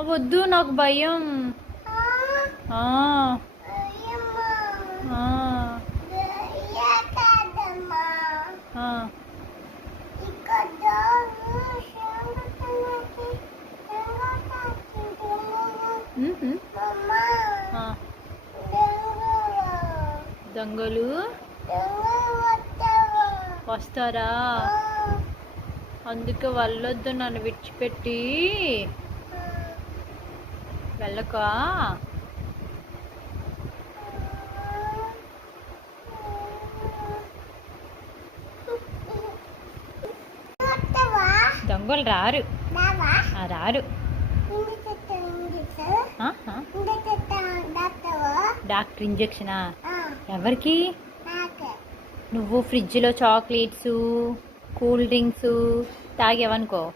వద్దు నాకు భయం. దొంగలు. వస్తారా? అందుకే వెళ్ళొద్దు నన్ను విడిచిపెట్టి. వెళ్ళక? దొంగలు రారు. ఆ, రారు. డాక్టర్ ఇంజెక్షనా? ఎవరికి? నువ్వు ఫ్రిడ్జ్లో చాక్లెట్స్. కూల్ డ్రింక్స్ తాగేవనుకో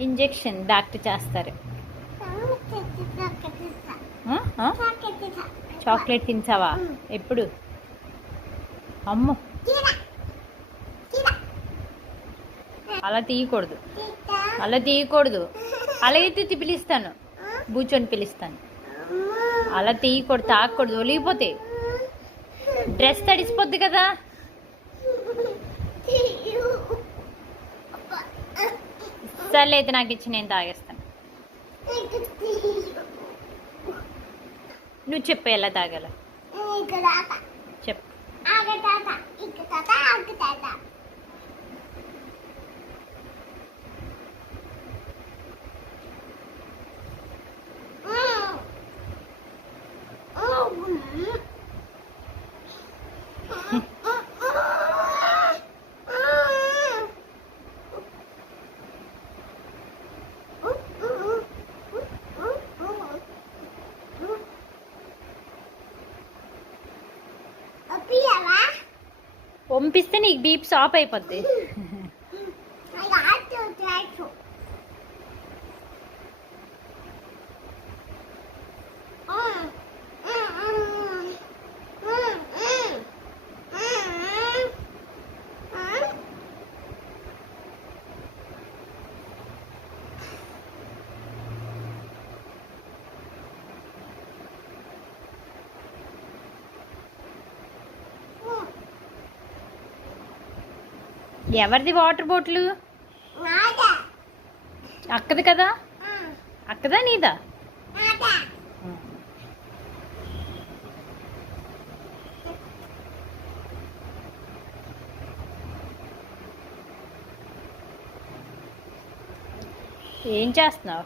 ఇంజెక్షన్ డాక్టర్ చేస్తారు. చాక్లెట్ తింటావా? ఎప్పుడు? అమ్ము. అలా తీయకూడదు. అలా తీయకూడదు. అలా అయితే పిలుస్తాను. కూర్చొని పిలుస్తాను. అలా తీయకూడదు తాగకూడదు ఒలిగిపోతే. డ్రెస్ తడిసిపోద్ది కదా. సర్లే అయితే నాకు ఇచ్చి నేను తాగేస్తాను. నువ్వు చెప్పు ఎలా తాగాల. చెప్పు. పంపిస్తే నీకు బీప్ స్టాప్ అయిపోద్ది. ఎవరిది వాటర్ బాటిల్? అక్కది కదా? అక్కదా నీదా? ఏం చేస్తున్నావు?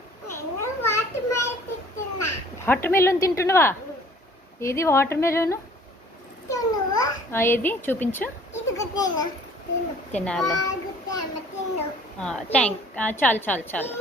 వాటర్ మెలూన్ తింటున్నావా? ఏది వాటర్ మెలూన్? ఏది? చూపించు. తినాలి థ్యాంక్ చాలు చాలు చాలు